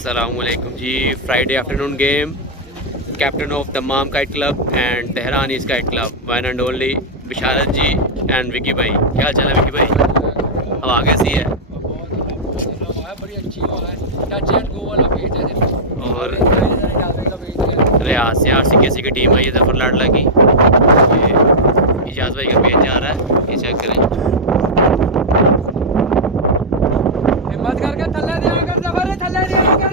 Assalamualaikum जी। Friday afternoon game, captain of तमाम kite club and Dhahran इस kite club, one and only Basharat ji and Vicky भाई। क्या हाल चाल है विकी भाई? हवा कैसी है? और रियाज से RCKC की टीम आई है जफर लाडला की। ये इजाज़ भाई का पेज जा रहा है, ये चेक करें। हिम्मत करके थल्ले दिया कर, जबर थल्ले दिया कर।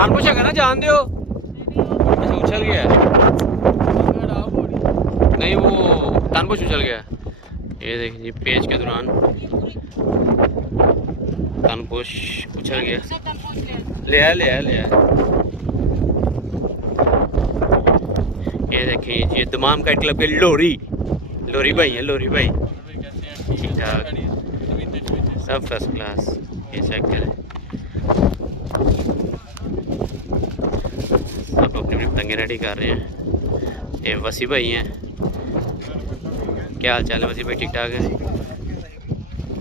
कान पूछेगा ना, जान दो। अच्छा उछल गया नहीं, वो तानपुश उछल गया। ये देखिए जी, पेज के दौरान तानपुश उछल गया। ले आया। ये देखिए जी, तमाम काइट क्लब के लोरी भाई हैं, लोरी भाई ठीक ठाक, सब फर्स्ट क्लास। ये चेक करें, सब अपनी अपनी पतंगे रेडी कर रहे हैं। ये वसी भाई हैं। क्या हाल चाल है वसीम भाई? ठीक ठाक है।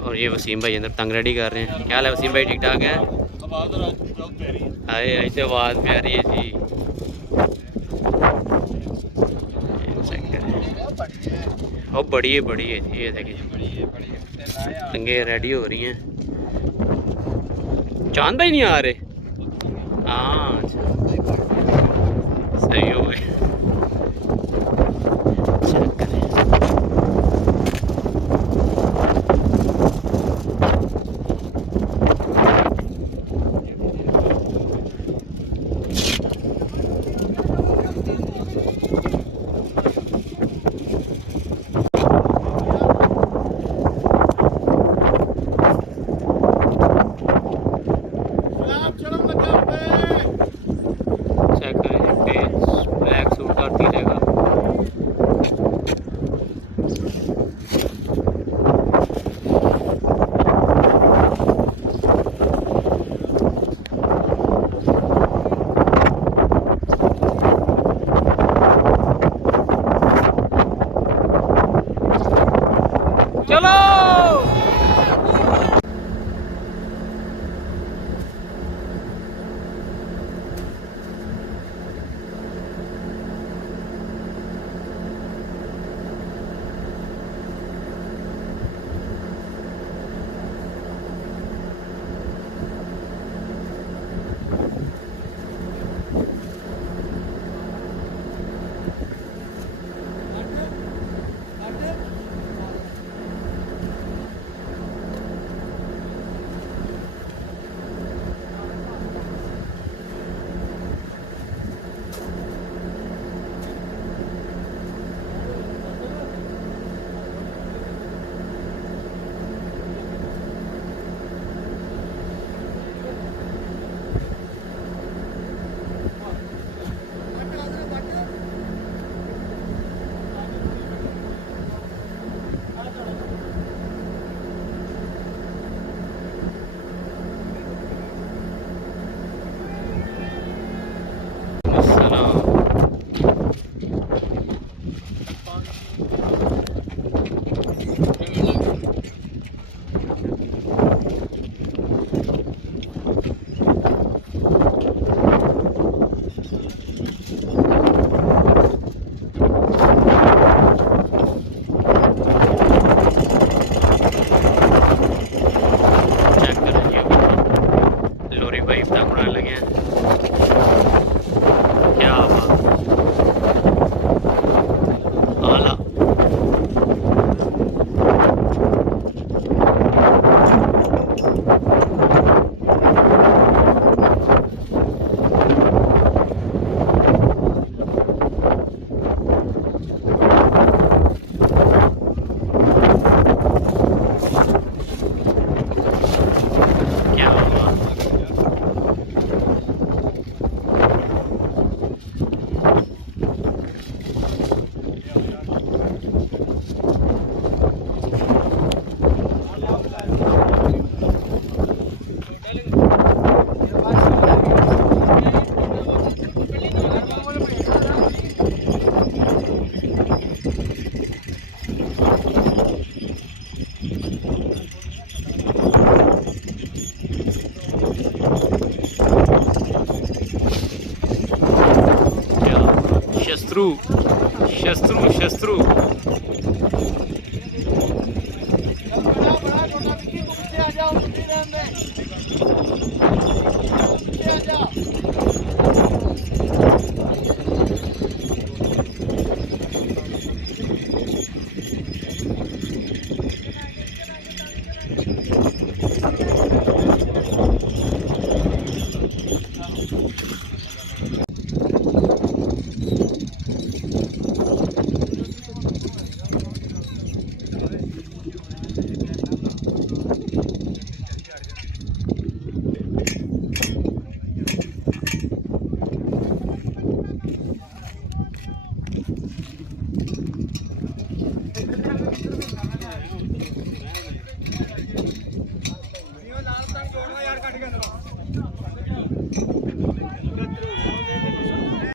और ये वसीम भाई अंदर पतंग रेडी कर रहे हैं। क्या हाल है वसीम भाई? ठीक ठाक है। आए ऐसे आवाज़ प्यारी है जी। और बड़ी है जी, ये देखिए पतंगे रेडी हो रही हैं। चांद भाई नहीं आ रहे? हाँ सही हो गए। चलो शत्रु शत्रु शत्रु